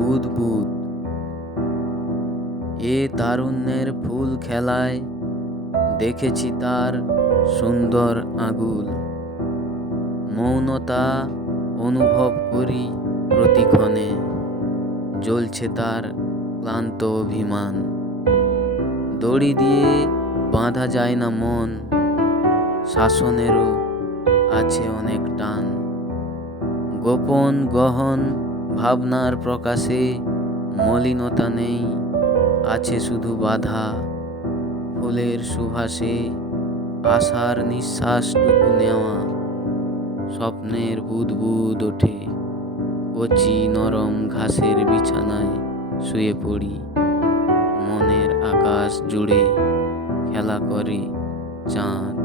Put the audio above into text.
বুদবুদ। এ তারুণ্যের ফুল খেলায় দেখেছি তার সুন্দর আঙুল। মৌনতা অনুভব করি প্রতিক্ষণে, জ্বলছে তার ক্লান্ত অভিমান। দড়ি দিয়ে বাঁধা যায় না মন, শাসনেরও আছে অনেক টান। গোপন গহন ভাবনার প্রকাশে মলিনতা নেই, আছে শুধু বাধা। ফুলের সুবাসে আশার নিঃশ্বাসটুকু নেওয়া, স্বপ্নের বুদবুদ ওঠে। কচি নরম ঘাসের বিছানায় শুয়ে পড়ি, মনের আকাশ জুড়ে খেলা করে চাঁদ।